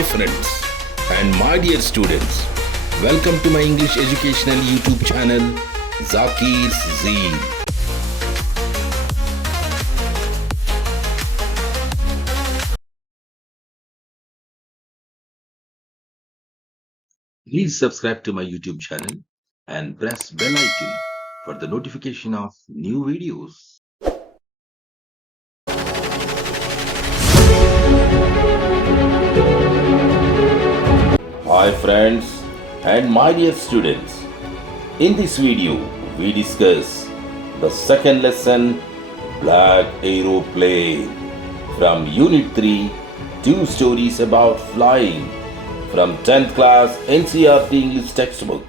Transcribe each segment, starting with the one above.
Hi friends and my dear students, welcome to my English educational YouTube channel Zakir's Zee. Please subscribe to my YouTube channel and press bell icon for the notification of new videos. Hi friends and my dear students, in this video we discuss the second lesson Black Aeroplane from Unit 3, two stories about flying from 10th class NCERT English textbook.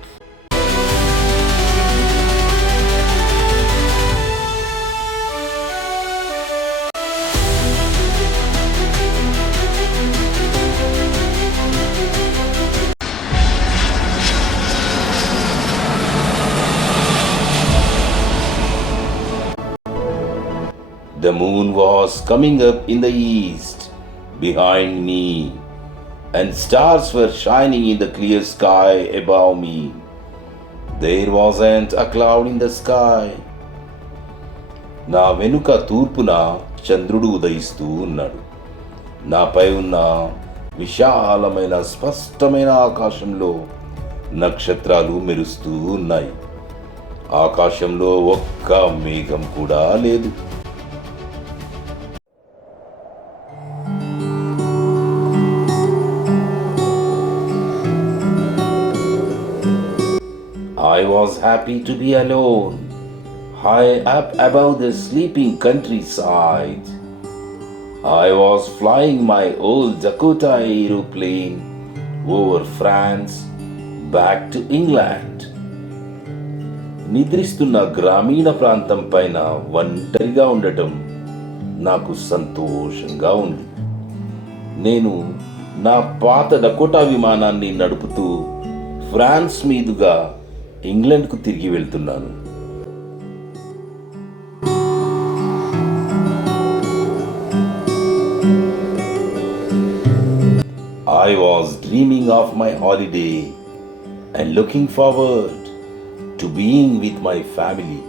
The moon was coming up in the east behind me, and stars were shining in the clear sky above me. There wasn't a cloud in the sky. నా వెనుక తూర్పున చంద్రుడు ఉదయిస్తూ ఉన్నాడు. నాపై ఉన్న విశాలమైన స్పష్టమైన ఆకాశంలో నక్షత్రాలు మెరుస్తూ ఉన్నాయి. ఆకాశంలో ఒక్క మేఘం కూడా లేదు. I was happy to be alone, high up above the sleeping countryside. I was flying my old Dakota aeroplane over France back to England. నిద్రిస్తున్న గ్రామీణ ప్రాంతం పైన ఒంటరిగా ఉండటం నాకు సంతోషంగా ఉంది. నేను నా పాత డకోటా విమానాన్ని నడుపుతూ ఫ్రాన్స్ మీదుగా ఇంగ్లాండ్కు తిరిగి వెళ్తున్నాను. I was dreaming of my holiday and looking forward to being with my family.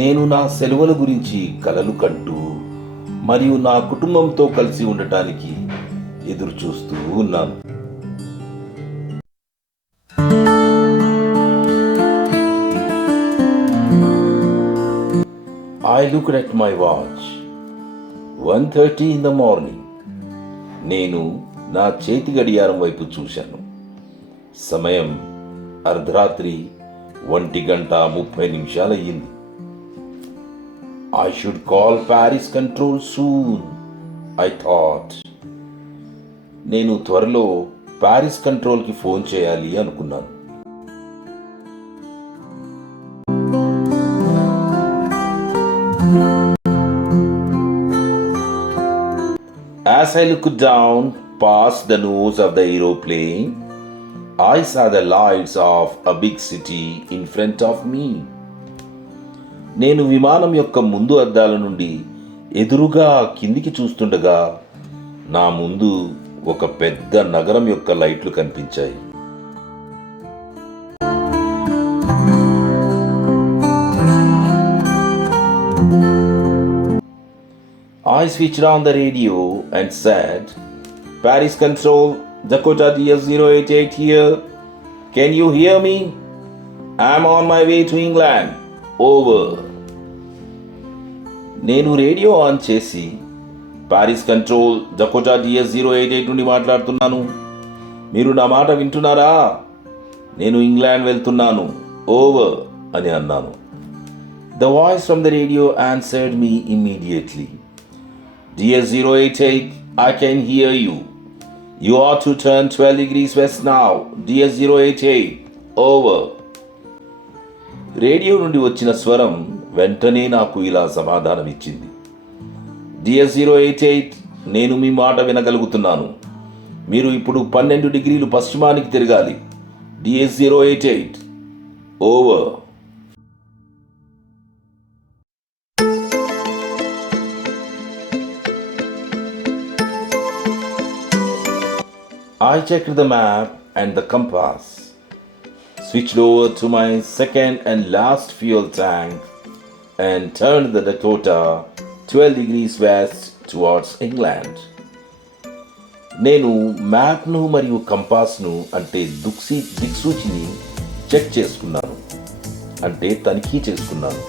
నేను నా సెలవుల గురించి కలలు కంటూ మరియు నా కుటుంబంతో కలిసి ఉండటానికి ఎదురు చూస్తూ ఉన్నాను. I looked at my watch. 1:30 in the morning. నేను నా చేతి గడియారం వైపు చూశాను. సమయం అర్ధరాత్రి 1:30 అయ్యింది. I should call Paris control soon, I thought. నేను త్వరలో పారిస్ కంట్రోల్కి ఫోన్ చేయాలి అనుకున్నాను. As I looked down past the nose of the aeroplane, I saw the lights of a big city in front of me. నేను విమానం యొక్క ముందు అద్దాల నుండి ఎదురుగా కిందికి చూస్తుండగా నా ముందు ఒక పెద్ద నగరం యొక్క లైట్లు కనిపించాయి. I switched on the radio and said, Paris Control, Dakota DS088 here. Can you hear me? I'm on my way to England. Over. నేను రేడియో ఆన్ చేసి పారిస్ కంట్రోల్ డకోటా DS088 నుండి మాట్లాడుతున్నాను. మీరు నా మాట వింటున్నారా? నేను ఇంగ్లాండ్ వెళ్తున్నాను. ఓవర్ అని అన్నాను. The voice from the radio answered me immediately. DS088, I can hear you. You ought to turn 12 degrees west now. DS088, over. Radio నుండి వచ్చిన స్వరం వెంటనే నాకు ఇలా సమాధానం ఇచ్చింది. DS088, నేను మీ మాట వినగలుగుతున్నాను. మీరు ఇప్పుడు 12 డిగ్రీలు పశ్చిమానికి తిరగాలి. DS088, over. I checked the map and the compass, switched over to my second and last fuel tank, and turned the Dakota 12 degrees west towards England. నేను మ్యాప్ను మరియు కంపాస్ను అంటే దిక్సూచిని చెక్ చేసుకున్నాను, అంటే తనిఖీ చేసుకున్నాను.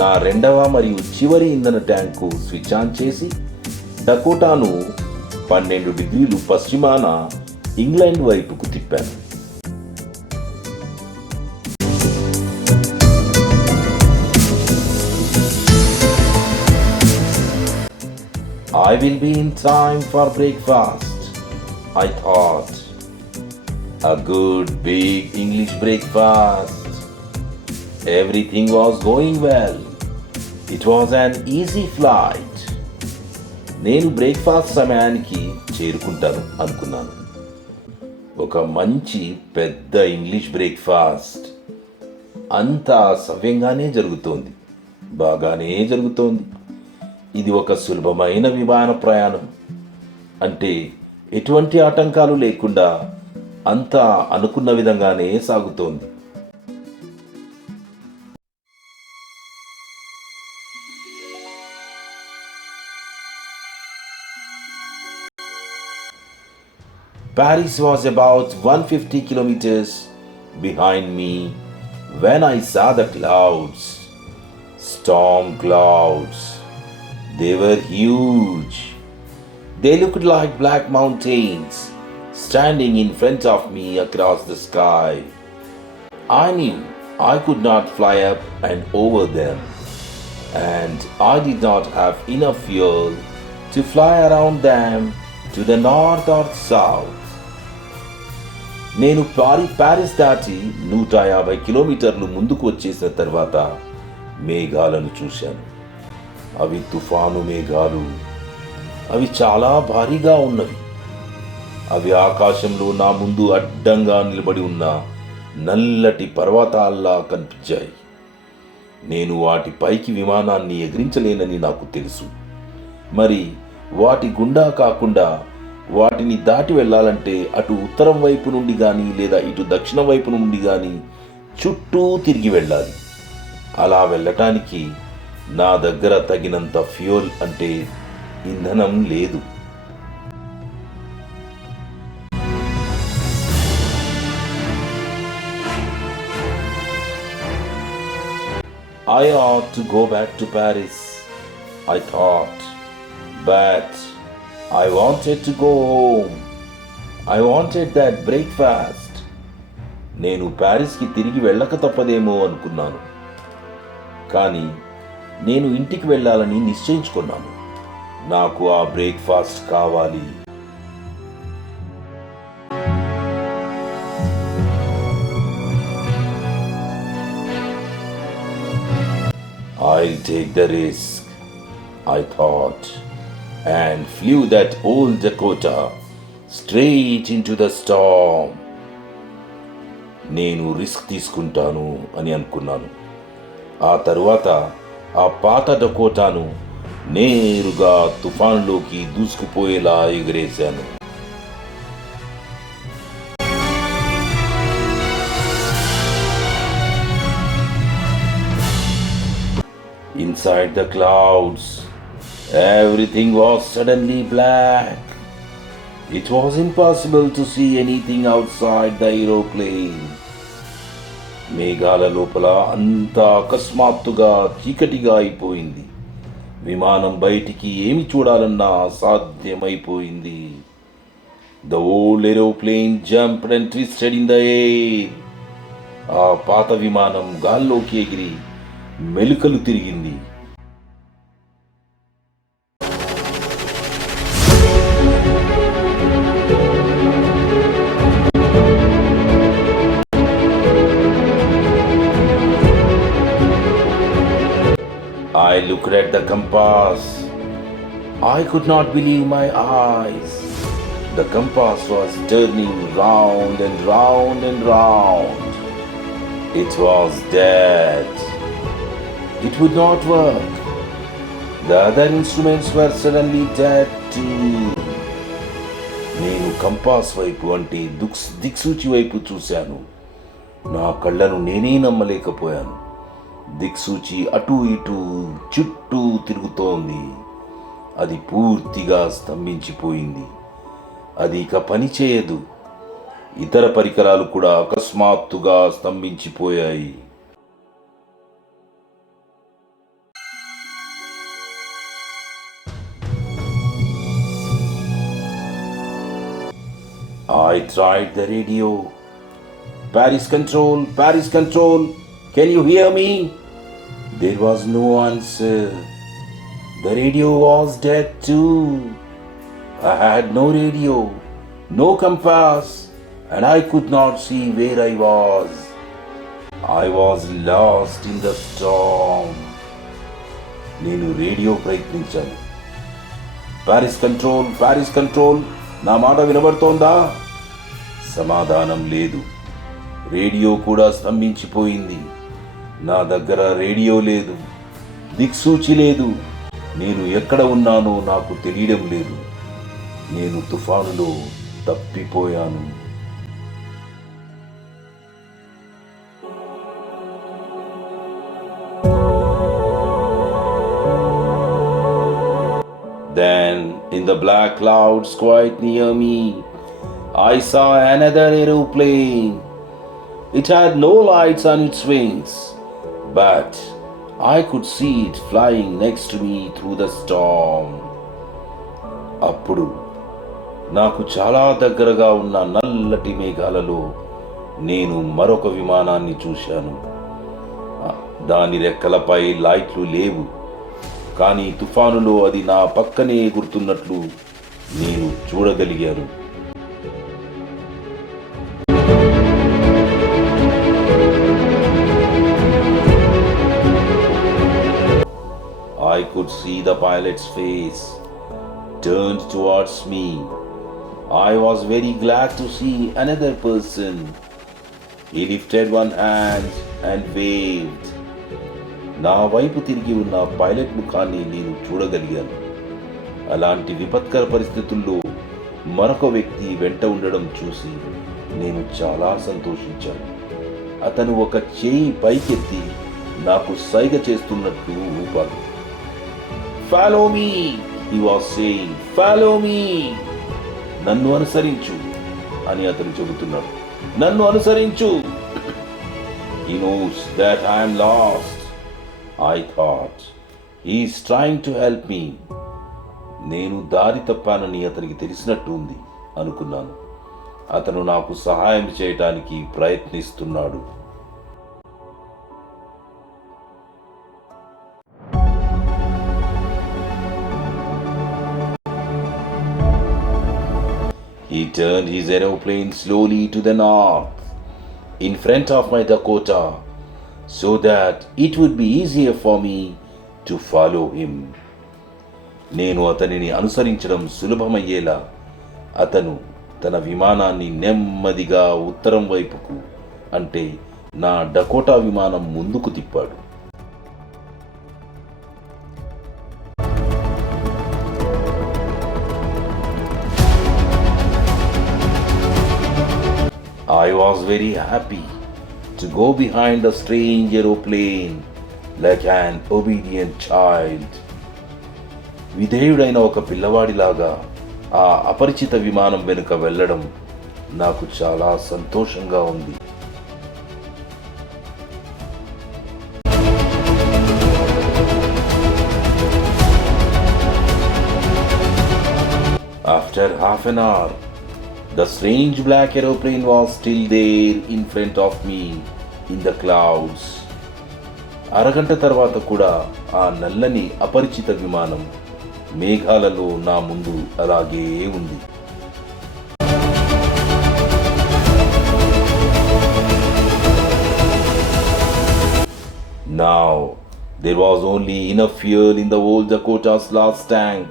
నా రెండవ మరియు చివరి ఇంధన ట్యాంకు స్విచ్ ఆన్ చేసి డకోటాను 12 డిగ్రీలు పశ్చిమాన ఇంగ్లాండ్ వైపుకు తిప్పాను. I will be in time for breakfast, I thought. A good big English breakfast. Everything was going well. It was an easy flight. నేను బ్రేక్ఫాస్ట్ సమయానికి చేరుకుంటాను అనుకున్నాను. ఒక మంచి పెద్ద ఇంగ్లీష్ బ్రేక్ఫాస్ట్. అంతా సవ్యంగానే జరుగుతోంది, బాగానే జరుగుతోంది. ఇది ఒక సులభమైన విమాన ప్రయాణం, అంటే ఎటువంటి ఆటంకాలు లేకుండా అంతా అనుకున్న విధంగానే సాగుతోంది. Paris was about 150 kilometers behind me when I saw the clouds. Storm clouds. They were huge. They looked like black mountains standing in front of me across the sky. I knew I could not fly up and over them, and I did not have enough fuel to fly around them to the north or south. నేను ప్యారిస్ దాటి 150 కిలోమీటర్లు ముందుకు వచ్చేసిన తర్వాత మేఘాలను చూశాను. అవి తుఫాను మేఘాలు. అవి చాలా భారీగా ఉన్నవి. అవి ఆకాశంలో నా ముందు అడ్డంగా నిలబడి ఉన్న నల్లటి పర్వతాల్లా కనిపించాయి. నేను వాటి పైకి విమానాన్ని ఎగిరించలేనని నాకు తెలుసు. మరి వాటి గుండా కాకుండా వాటిని దాటి వెళ్ళాలంటే అటు ఉత్తరం వైపు నుండి కానీ లేదా ఇటు దక్షిణం వైపు నుండి కానీ చుట్టూ తిరిగి వెళ్ళాలి. అలా వెళ్ళటానికి నా దగ్గర తగినంత ఫ్యూయల్ అంటే ఇంధనం లేదు. I ought to go back to Paris, I thought, but I wanted to go home. I wanted that breakfast. నేను ప్యారిస్కి తిరిగి వెళ్ళక తప్పదేమో అనుకున్నాను, కానీ నేను ఇంటికి వెళ్ళాలని నిశ్చయించుకున్నాను. నాకు ఆ బ్రేక్ఫాస్ట్ కావాలి. I'll take the risk, I thought, and flew that old Dakota straight into the storm. నేను రిస్క్ తీసుకుంటాను అని అనుకున్నాను. ఆ తరువాత ఆ పాత డకోటాను నేరుగా తుఫాన్లోకి దూసుకుపోయేలా ఎగిరేశాను. Inside the clouds, everything was suddenly black. It was impossible to see anything outside the aeroplane. మేఘాల లోపల అంతా అకస్మాత్తుగా చీకటిగా అయిపోయింది. విమానం బయటికి ఏమి చూడాలన్నా అసాధ్యమైపోయింది. The old aeroplane jumped and twisted in the air. ఆ పాత విమానం గాల్లోకి ఎగిరి మెలికలు తిరిగింది. I looked at the compass. I could not believe my eyes. The compass was turning round and round and round. It was dead. It would not work. The other instruments were suddenly dead too. నేను కంపాస్ వైపు అంటే దిక్సూచి వైపు చూశాను. నా కళ్ళను నేనే నమ్మలేకపోయాను. దిక్సూచి అటూ ఇటూ చుట్టూ తిరుగుతోంది. అది పూర్తిగా స్తంభించిపోయింది. అది ఇక పనిచేయదు. ఇతర పరికరాలు కూడా అకస్మాత్తుగా స్తంభించిపోయాయి. I tried the radio. Paris control, can you hear me? There was no answer. The radio was dead too. I had no radio, no compass, and I could not see where I was. I was lost in the storm. నేను రేడియో ప్రయత్నించాను. Paris control, నా మాట వినబడుతోందా? సమాధానం లేదు. రేడియో కూడా స్తంభించిపోయింది. నా దగ్గర రేడియో లేదు, దిక్సూచి లేదు. నేను ఎక్కడ ఉన్నానో నాకు తెలియడం లేదు. నేను తుఫానులో తప్పిపోయాను. Then, in the black clouds quite near me, I saw another aeroplane. It had no lights on its wings, but I could see it flying next to me through the storm. అప్పుడు నాకు చాలా దగ్గరగా ఉన్న నల్లటి మేఘాలలో నేను మరొక విమానాన్ని చూశాను. దాని రెక్కలపై లైట్లు లేవు, కానీ తుఫానులో అది నా పక్కనే ఎగురుతున్నట్లు నేను చూడగలిగాను. I could see the pilot's face turned towards me. I was very glad to see another person. He lifted one hand and waved. నా వైపు తిరిగి ఉన్న పైలట్ ముఖాన్ని నేను చూడగలిగాను. అలాంటి విపత్కర పరిస్థితుల్లో మరొక వ్యక్తి వెంట ఉండడం చూసి నేను చాలా సంతోషించాను. అతను ఒక చేయి పైకెత్తి నాకు సైగ చేస్తున్నట్లు ఊపాడు. Follow me, he was saying. Follow me. నన్ను అనుసరించు అని అతను చెబుతున్నాడు. నన్ను అనుసరించు. He knows that I am lost. I thought. He is trying to help me. నేను దారి తప్పానని అతనికి తెలిసినట్టు ఉంది అనుకున్నాను. అతను నాకు సహాయం చేయటానికి ప్రయత్నిస్తున్నాడు. He turned his aeroplane slowly to the north, in front of my Dakota, so that it would be easier for me to follow him. నేను అతనిని అనుసరించడం సులభమయ్యేలా అతను తన విమానాన్ని నెమ్మదిగా ఉత్తరం వైపుకు, అంటే నా డకోటా విమానం ముందుకు తిప్పాడు. I was very happy to go behind the strange aeroplane like an obedient child. విధేయుడైన ఒక పిల్లవాడిలాగా ఆ అపరిచిత విమానం వెనుక వెళ్ళడం నాకు చాలా సంతోషంగా ఉంది. After half an hour, the strange black aeroplane was still there in front of me in the clouds. అరగంట తర్వాత కూడా ఆ నల్లని అపరిచిత విమానం మేఘాలలో నా ముందు అలాగే ఉంది. Now there was only enough fuel in the old Dakota's last tank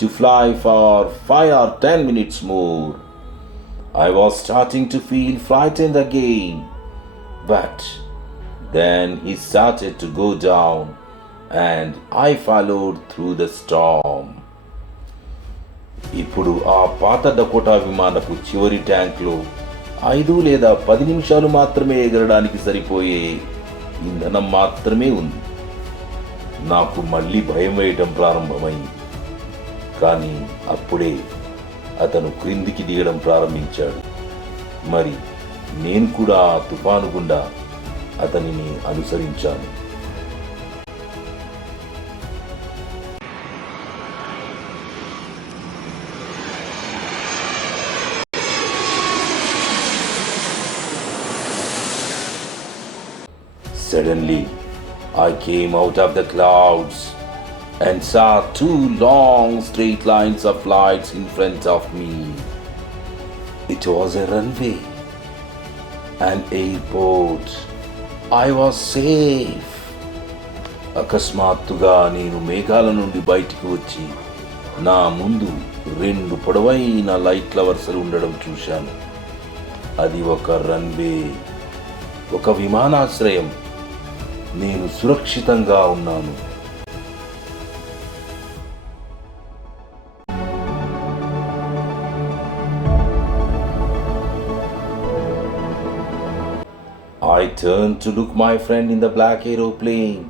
to fly for 5 or 10 minutes more. I was starting to feel frightened again, but then he started to go down and I followed through the storm. ఇప్పుడు ఆ పాత డకోటా విమానపు చివరి ట్యాంక్లో 5 లేదా 10 నిమిషాలు మాత్రమే ఎగరడానికి సరిపోయే ఇంధనం మాత్రమే ఉంది. నాకు మళ్ళీ భయం వేయటం ప్రారంభమైంది. కానీ అప్పుడే అతను క్రిందికి దిగడం ప్రారంభించాడు. మరి నేను కూడా ఆ తుఫాను గుండా అతనిని అనుసరించాను. Suddenly, I came out of the clouds and saw 2 long straight lines of lights in front of me. It was a runway, an airport. I was safe. అకస్మాత్తుగా నేను మేఘాల నుండి బయటికి వచ్చి నా ముందు 2 పొడవైన లైట్ల వరుసలు ఉండడం చూశాను. అది ఒక రన్వే, ఒక విమానాశ్రయం. నేను సురక్షితంగా ఉన్నాను. I turned to look my friend in the black aeroplane,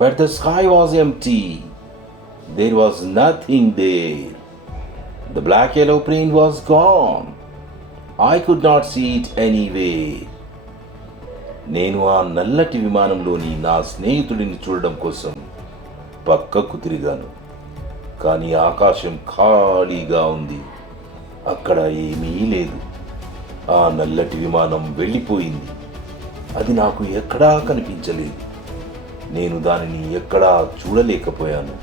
but the sky was empty. There was nothing there. The black aeroplane was gone. I could not see it anywhere. నేను ఆ నల్లటి విమానంలోని నా స్నేహితుడిని చూడడం కోసం పక్కకు తిరిగాను. కానీ ఆకాశం ఖాళీగా ఉంది. అక్కడ ఏమీ లేదు. ఆ నల్లటి విమానం వెళ్ళిపోయింది. అది నాకు ఎక్కడా కనిపించలేదు. నేను దానిని ఎక్కడా చూడలేకపోయాను.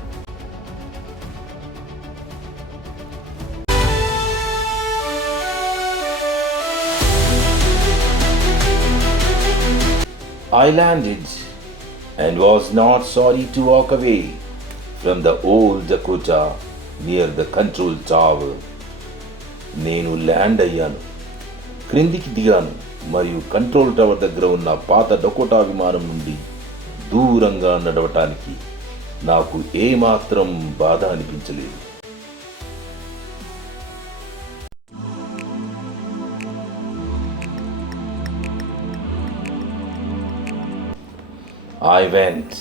I landed and was not sorry to walk away from the old Dakota near the control tower. నేను ల్యాండ్ అయ్యాను, క్రిందికి దిగాను మరియు కంట్రోల్ టవర్ దగ్గర ఉన్న పాత డకోటా విమానం నుండి దూరంగా నడవటానికి నాకు ఏమాత్రం బాధ అనిపించలేదు. I went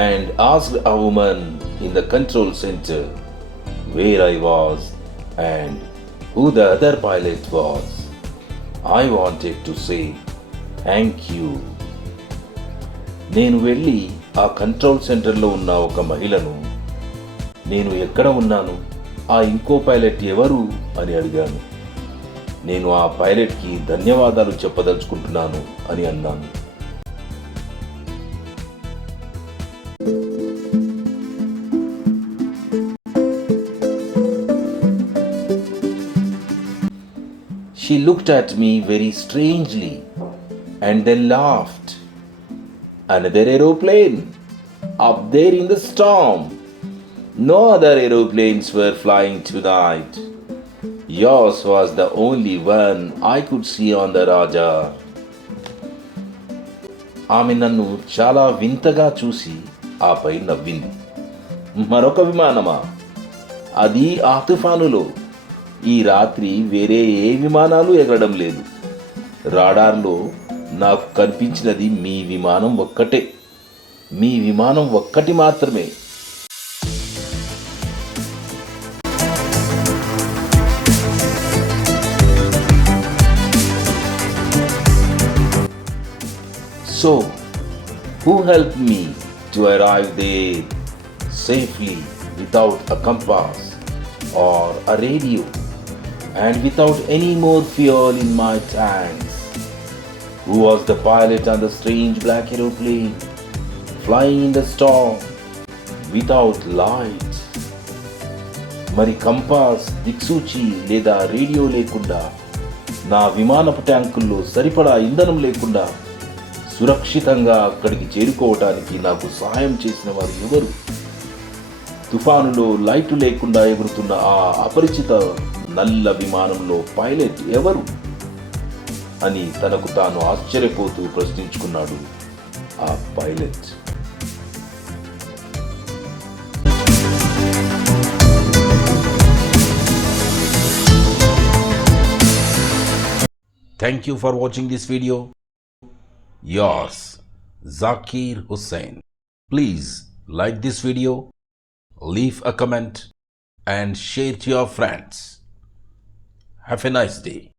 and asked a woman in the control center where I was and who the other pilot was. I wanted to say thank you. నేను వెళ్ళి ఆ కంట్రోల్ సెంటర్లో ఉన్న ఒక మహిళను నేను ఎక్కడ ఉన్నాను, ఆ ఇంకో పైలట్ ఎవరు అని అడిగాను. నేను ఆ పైలట్కి ధన్యవాదాలు చెప్పదలుచుకుంటున్నాను అని అన్నాను. She looked at me very strangely and then laughed. Another aeroplane? Up there in the storm? No other aeroplanes were flying tonight. Yours was the only one I could see on the radar. ఆమె నన్ను చాలా వింతగా చూసి ఆపై నవ్వింది. మరొక విమానమా? అది ఆ తుఫానులో. ఈ రాత్రి వేరే ఏ విమానాలు ఎగరడం లేదు. రాడార్లో నాకు కనిపించినది మీ విమానం ఒక్కటే. మీ విమానం ఒక్కటి మాత్రమే. So, who helped me to arrive there safely without a compass or a radio and without any more fuel in my tanks? Who was the pilot on the strange black aeroplane flying in the storm without lights? మరి కంపాస్, దిక్సూచి లేదా రేడియో లేకుండా, నా విమానపు ట్యాంకుల్లో సరిపడా ఇంధనం లేకుండా సురక్షితంగా అక్కడికి చేరుకోవటానికి నాకు సహాయం చేసిన వారు ఎవరు? తుఫానులో లైటు లేకుండా ఎగురుతున్న ఆ అపరిచిత నల్ల విమానంలో పైలట్ ఎవరు అని తనకు తాను ఆశ్చర్యపోతూ ప్రశ్నించుకున్నాడు ఆ pilot. Thank you for watching this video. Yours, Zakir Hussain. Please like this video, leave a comment and share to your friends. Have a nice day.